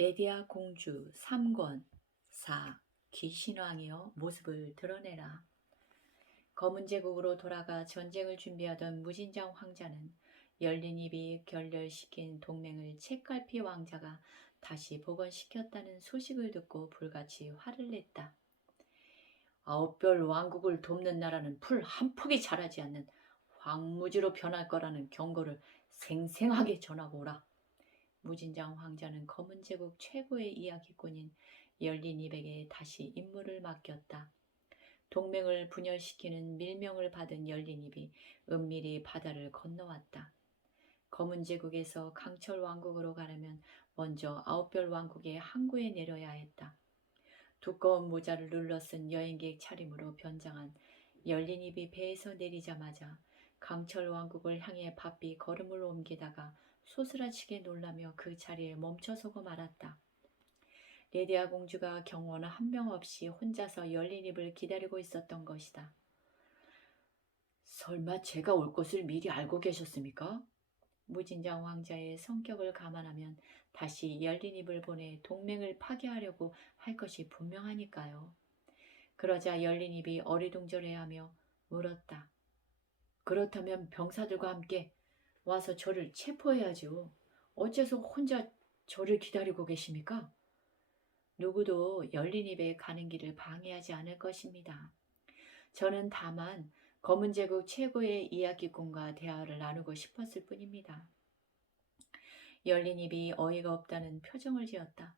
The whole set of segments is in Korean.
레디아 공주 3권 4. 귀신왕이여 모습을 드러내라. 검은 제국으로 돌아가 전쟁을 준비하던 무진장 황자는 열린 입이 결렬시킨 동맹을 책갈피 왕자가 다시 복원시켰다는 소식을 듣고 불같이 화를 냈다. 아홉별 왕국을 돕는 나라는 풀 한 폭이 자라지 않는 황무지로 변할 거라는 경고를 생생하게 전하고 오라. 무진장 황자는 검은 제국 최고의 이야기꾼인 열린입에게 다시 임무를 맡겼다. 동맹을 분열시키는 밀명을 받은 열린입이 은밀히 바다를 건너왔다. 검은 제국에서 강철 왕국으로 가려면 먼저 아홉별 왕국의 항구에 내려야 했다. 두꺼운 모자를 눌러 쓴 여행객 차림으로 변장한 열린입이 배에서 내리자마자 강철 왕국을 향해 바삐 걸음을 옮기다가 소스라치게 놀라며 그 자리에 멈춰서고 말았다. 레디아 공주가 경호원 한 명 없이 혼자서 열린 입을 기다리고 있었던 것이다. 설마 제가 올 것을 미리 알고 계셨습니까? 무진장 왕자의 성격을 감안하면 다시 열린 입을 보내 동맹을 파괴하려고 할 것이 분명하니까요. 그러자 열린 입이 어리둥절해하며 물었다. 그렇다면 병사들과 함께 와서 저를 체포해야죠. 어째서 혼자 저를 기다리고 계십니까? 누구도 열린 입에 가는 길을 방해하지 않을 것입니다. 저는 다만 검은 제국 최고의 이야기꾼과 대화를 나누고 싶었을 뿐입니다. 열린 입이 어이가 없다는 표정을 지었다.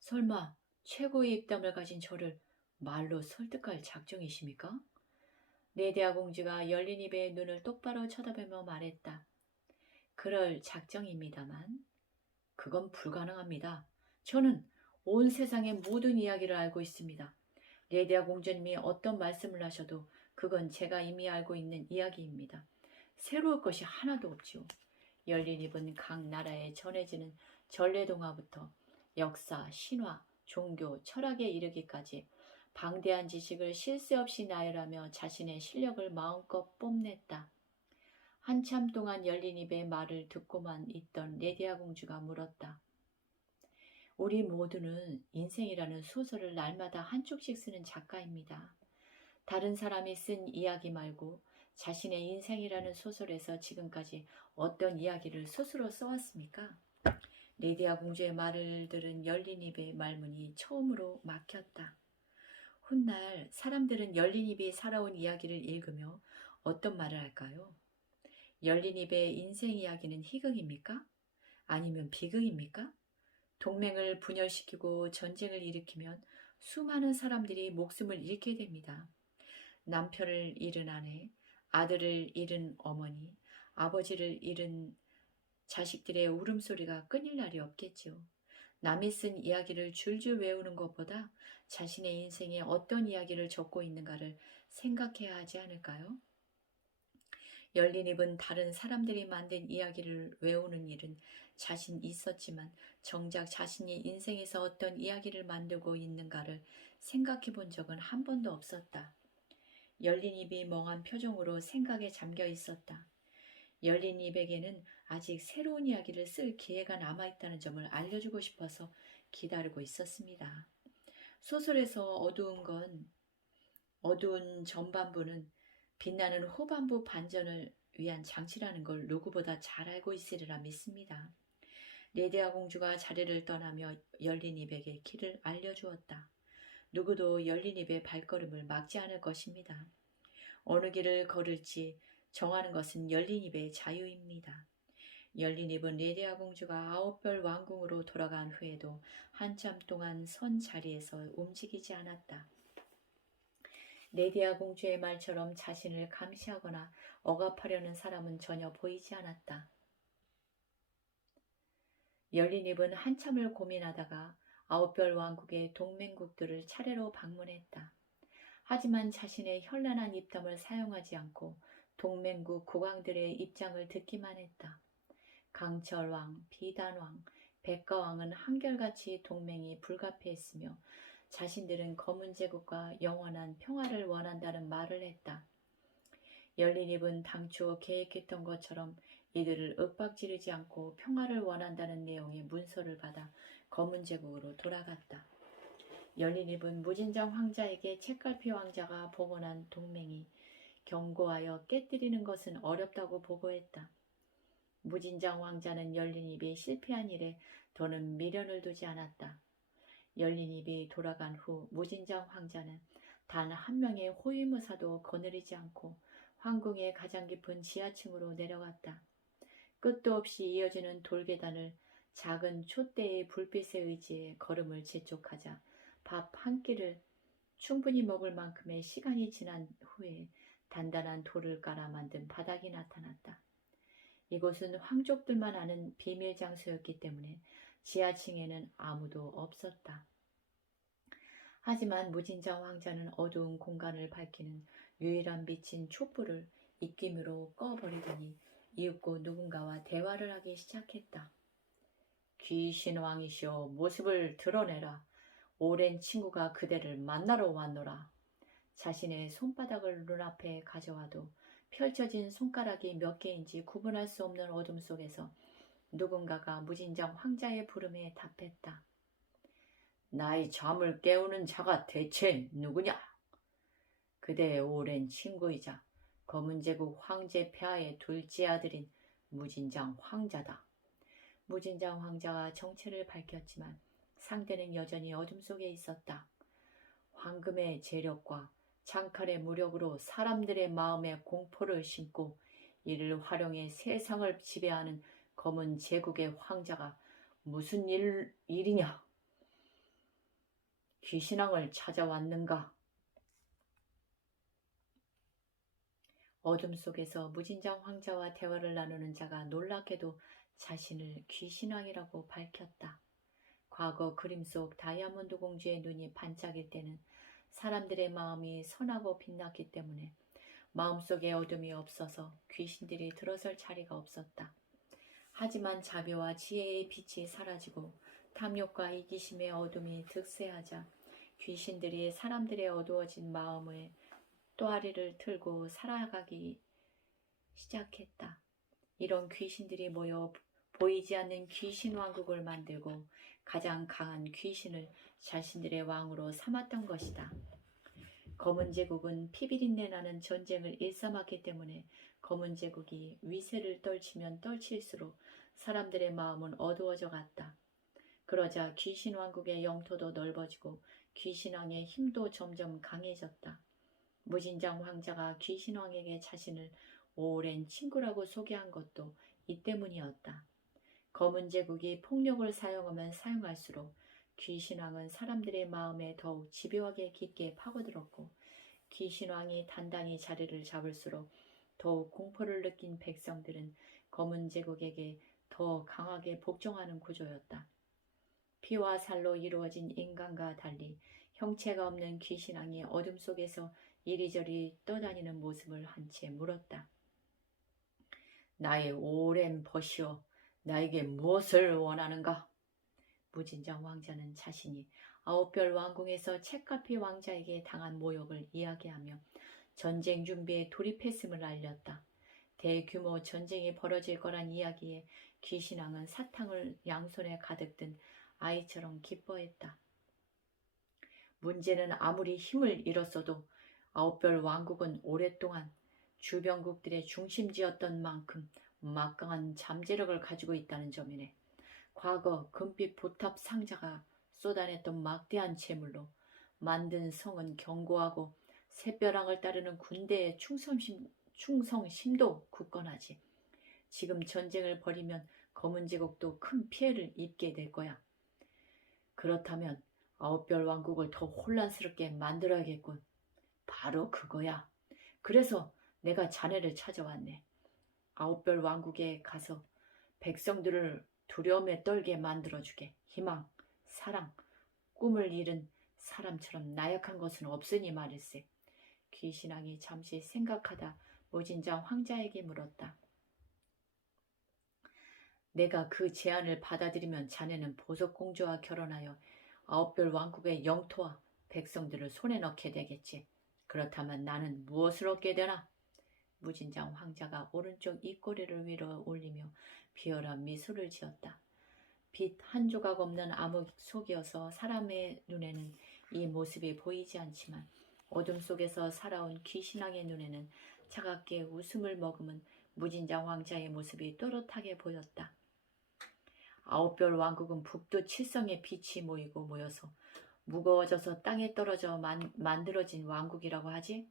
설마 최고의 입담을 가진 저를 말로 설득할 작정이십니까? 레디아 공주가 열린 입의 눈을 똑바로 쳐다보며 말했다. 그럴 작정입니다만 그건 불가능합니다. 저는 온 세상의 모든 이야기를 알고 있습니다. 레디아 공주님이 어떤 말씀을 하셔도 그건 제가 이미 알고 있는 이야기입니다. 새로울 것이 하나도 없지요. 열린 입은 각 나라에 전해지는 전래동화부터 역사, 신화, 종교, 철학에 이르기까지 방대한 지식을 쉴 새 없이 나열하며 자신의 실력을 마음껏 뽐냈다. 한참 동안 열린 입의 말을 듣고만 있던 레디아 공주가 물었다. 우리 모두는 인생이라는 소설을 날마다 한쪽씩 쓰는 작가입니다. 다른 사람이 쓴 이야기 말고 자신의 인생이라는 소설에서 지금까지 어떤 이야기를 스스로 써왔습니까? 레디아 공주의 말을 들은 열린 입의 말문이 처음으로 막혔다. 훗날 사람들은 열린 입이 살아온 이야기를 읽으며 어떤 말을 할까요? 열린 입의 인생 이야기는 희극입니까? 아니면 비극입니까? 동맹을 분열시키고 전쟁을 일으키면 수많은 사람들이 목숨을 잃게 됩니다. 남편을 잃은 아내, 아들을 잃은 어머니, 아버지를 잃은 자식들의 울음소리가 끊일 날이 없겠지요. 남이 쓴 이야기를 줄줄 외우는 것보다 자신의 인생에 어떤 이야기를 적고 있는가를 생각해야 하지 않을까요? 열린 입은 다른 사람들이 만든 이야기를 외우는 일은 자신 있었지만 정작 자신이 인생에서 어떤 이야기를 만들고 있는가를 생각해 본 적은 한 번도 없었다. 열린 입이 멍한 표정으로 생각에 잠겨 있었다. 열린 입에게는 아직 새로운 이야기를 쓸 기회가 남아있다는 점을 알려주고 싶어서 기다리고 있었습니다. 소설에서 어두운 전반부는 빛나는 후반부 반전을 위한 장치라는 걸 누구보다 잘 알고 있으리라 믿습니다. 레디아 공주가 자리를 떠나며 열린 입에게 길을 알려주었다. 누구도 열린 입의 발걸음을 막지 않을 것입니다. 어느 길을 걸을지 정하는 것은 열린 입의 자유입니다. 열린 입은 레디아 공주가 아홉별 왕궁으로 돌아간 후에도 한참 동안 선 자리에서 움직이지 않았다. 레디아 공주의 말처럼 자신을 감시하거나 억압하려는 사람은 전혀 보이지 않았다. 열린 입은 한참을 고민하다가 아홉별 왕국의 동맹국들을 차례로 방문했다. 하지만 자신의 현란한 입담을 사용하지 않고 동맹국 국왕들의 입장을 듣기만 했다. 강철왕, 비단왕, 백가왕은 한결같이 동맹이 불가피했으며 자신들은 검은 제국과 영원한 평화를 원한다는 말을 했다. 열린 입은 당초 계획했던 것처럼 이들을 윽박지르지 않고 평화를 원한다는 내용의 문서를 받아 검은 제국으로 돌아갔다. 열린 입은 무진장 황자에게 책갈피 왕자가 복원한 동맹이 경고하여 깨뜨리는 것은 어렵다고 보고했다. 무진장 왕자는 열린 입이 실패한 일에 더는 미련을 두지 않았다. 열린 입이 돌아간 후 무진장 황자는 단 한 명의 호위무사도 거느리지 않고 황궁의 가장 깊은 지하층으로 내려갔다. 끝도 없이 이어지는 돌계단을 작은 촛대의 불빛에 의지해 걸음을 재촉하자 밥 한 끼를 충분히 먹을 만큼의 시간이 지난 후에 단단한 돌을 깔아 만든 바닥이 나타났다. 이곳은 황족들만 아는 비밀 장소였기 때문에 지하층에는 아무도 없었다. 하지만 무진장 황자는 어두운 공간을 밝히는 유일한 빛인 촛불을 입김으로 꺼버리더니 이윽고 누군가와 대화를 하기 시작했다. 귀신왕이시여, 모습을 드러내라. 오랜 친구가 그대를 만나러 왔노라. 자신의 손바닥을 눈앞에 가져와도 펼쳐진 손가락이 몇 개인지 구분할 수 없는 어둠 속에서 누군가가 무진장 황자의 부름에 답했다. 나의 잠을 깨우는 자가 대체 누구냐? 그대의 오랜 친구이자 검은제국 황제 폐하의 둘째 아들인 무진장 황자다. 무진장 황자가 정체를 밝혔지만 상대는 여전히 어둠 속에 있었다. 황금의 재력과 장칼의 무력으로 사람들의 마음에 공포를 심고 이를 활용해 세상을 지배하는 검은 제국의 황자가 무슨 일이냐? 귀신왕을 찾아왔는가? 어둠 속에서 무진장 황자와 대화를 나누는 자가 놀랍게도 자신을 귀신왕이라고 밝혔다. 과거 그림 속 다이아몬드 공주의 눈이 반짝일 때는 사람들의 마음이 선하고 빛났기 때문에 마음속에 어둠이 없어서 귀신들이 들어설 자리가 없었다. 하지만 자비와 지혜의 빛이 사라지고 탐욕과 이기심의 어둠이 득세하자 귀신들이 사람들의 어두워진 마음에 또아리를 틀고 살아가기 시작했다. 이런 귀신들이 모여 보이지 않는 귀신 왕국을 만들고 가장 강한 귀신을 자신들의 왕으로 삼았던 것이다. 검은 제국은 피비린내 나는 전쟁을 일삼았기 때문에 검은 제국이 위세를 떨치면 떨칠수록 사람들의 마음은 어두워져 갔다. 그러자 귀신 왕국의 영토도 넓어지고 귀신왕의 힘도 점점 강해졌다. 무진장 황자가 귀신왕에게 자신을 오랜 친구라고 소개한 것도 이 때문이었다. 검은 제국이 폭력을 사용하면 사용할수록 귀신왕은 사람들의 마음에 더욱 집요하게 깊게 파고들었고 귀신왕이 단단히 자리를 잡을수록 더욱 공포를 느낀 백성들은 검은 제국에게 더 강하게 복종하는 구조였다. 피와 살로 이루어진 인간과 달리 형체가 없는 귀신왕이 어둠 속에서 이리저리 떠다니는 모습을 한 채 물었다. 나의 오랜 벗이여, 나에게 무엇을 원하는가? 무진장 왕자는 자신이 아홉별 왕궁에서 책갈피 왕자에게 당한 모욕을 이야기하며 전쟁 준비에 돌입했음을 알렸다. 대규모 전쟁이 벌어질 거란 이야기에 귀신왕은 사탕을 양손에 가득 든 아이처럼 기뻐했다. 문제는 아무리 힘을 잃었어도 아홉별 왕국은 오랫동안 주변국들의 중심지였던 만큼 막강한 잠재력을 가지고 있다는 점이네. 과거 금빛 보탑 상자가 쏟아냈던 막대한 재물로 만든 성은 견고하고 샛벼랑을 따르는 군대의 충성심도 굳건하지. 지금 전쟁을 벌이면 검은 제국도 큰 피해를 입게 될 거야. 그렇다면 아홉별 왕국을 더 혼란스럽게 만들어야겠군. 바로 그거야. 그래서 내가 자네를 찾아왔네. 아홉별 왕국에 가서 백성들을 두려움에 떨게 만들어주게. 희망, 사랑, 꿈을 잃은 사람처럼 나약한 것은 없으니 말일세. 귀신왕이 잠시 생각하다 무진장 황자에게 물었다. 내가 그 제안을 받아들이면 자네는 보석공주와 결혼하여 아홉별 왕국의 영토와 백성들을 손에 넣게 되겠지. 그렇다면 나는 무엇을 얻게 되나? 무진장 황자가 오른쪽 입꼬리를 위로 올리며 비열한 미소를 지었다. 빛 한 조각 없는 암흑 속이어서 사람의 눈에는 이 모습이 보이지 않지만 어둠 속에서 살아온 귀신왕의 눈에는 차갑게 웃음을 머금은 무진장 황자의 모습이 또렷하게 보였다. 아홉별 왕국은 북두 칠성의 빛이 모여서 무거워져서 땅에 떨어져 만들어진 왕국이라고 하지?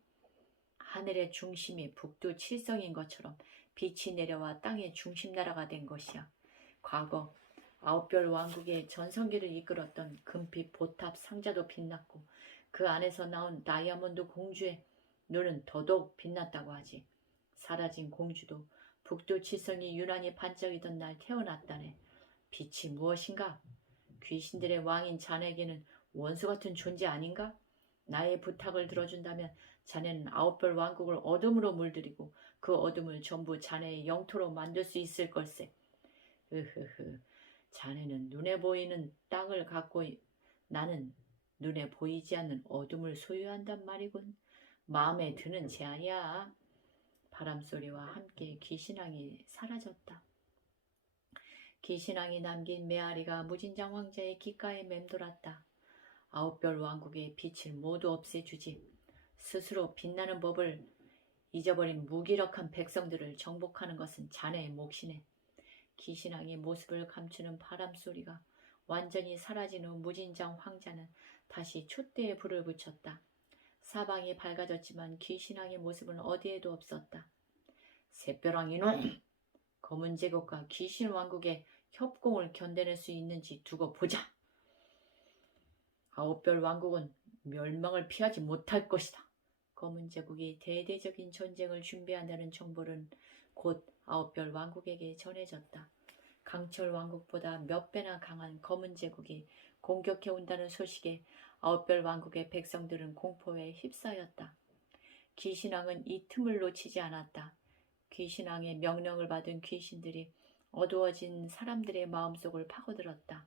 하늘의 중심이 북두 칠성인 것처럼 빛이 내려와 땅의 중심 나라가 된 것이야. 과거 아홉별 왕국의 전성기를 이끌었던 금빛 보탑 상자도 빛났고 그 안에서 나온 다이아몬드 공주의 눈은 더더욱 빛났다고 하지. 사라진 공주도 북두 칠성이 유난히 반짝이던 날 태어났다네. 빛이 무엇인가? 귀신들의 왕인 자네에게는 원수 같은 존재 아닌가? 나의 부탁을 들어준다면 자네는 아홉별 왕국을 어둠으로 물들이고 그 어둠을 전부 자네의 영토로 만들 수 있을 걸세. 으흐흐. 자네는 눈에 보이는 땅을 갖고 나는 눈에 보이지 않는 어둠을 소유한단 말이군. 마음에 드는 제안이야. 바람소리와 함께 귀신왕이 사라졌다. 귀신왕이 남긴 메아리가 무진장 황자의 귓가에 맴돌았다. 아홉별 왕국의 빛을 모두 없애주지. 스스로 빛나는 법을 잊어버린 무기력한 백성들을 정복하는 것은 자네의 몫이네. 귀신왕의 모습을 감추는 바람소리가 완전히 사라진 후 무진장 황자는 다시 촛대에 불을 붙였다. 사방이 밝아졌지만 귀신왕의 모습은 어디에도 없었다. 샛별왕 이놈! 검은 제국과 귀신 왕국의 협공을 견뎌낼 수 있는지 두고 보자. 아홉별 왕국은 멸망을 피하지 못할 것이다. 검은 제국이 대대적인 전쟁을 준비한다는 정보는 곧 아홉별 왕국에게 전해졌다. 강철 왕국보다 몇 배나 강한 검은 제국이 공격해온다는 소식에 아홉별 왕국의 백성들은 공포에 휩싸였다. 귀신왕은 이 틈을 놓치지 않았다. 귀신왕의 명령을 받은 귀신들이 어두워진 사람들의 마음속을 파고들었다.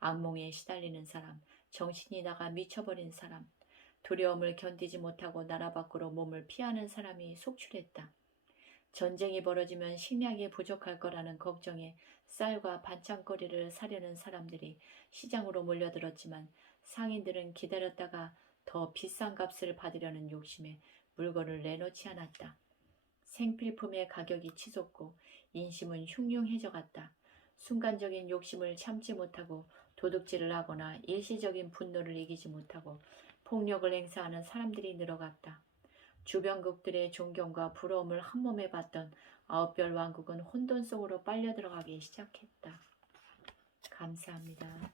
악몽에 시달리는 사람, 정신이 나가 미쳐버린 사람, 두려움을 견디지 못하고 나라 밖으로 몸을 피하는 사람이 속출했다. 전쟁이 벌어지면 식량이 부족할 거라는 걱정에 쌀과 반찬거리를 사려는 사람들이 시장으로 몰려들었지만 상인들은 기다렸다가 더 비싼 값을 받으려는 욕심에 물건을 내놓지 않았다. 생필품의 가격이 치솟고 인심은 흉흉해져갔다. 순간적인 욕심을 참지 못하고 도둑질을 하거나 일시적인 분노를 이기지 못하고 폭력을 행사하는 사람들이 늘어갔다. 주변국들의 존경과 부러움을 한몸에 받던 아홉별 왕국은 혼돈 속으로 빨려 들어가기 시작했다. 감사합니다.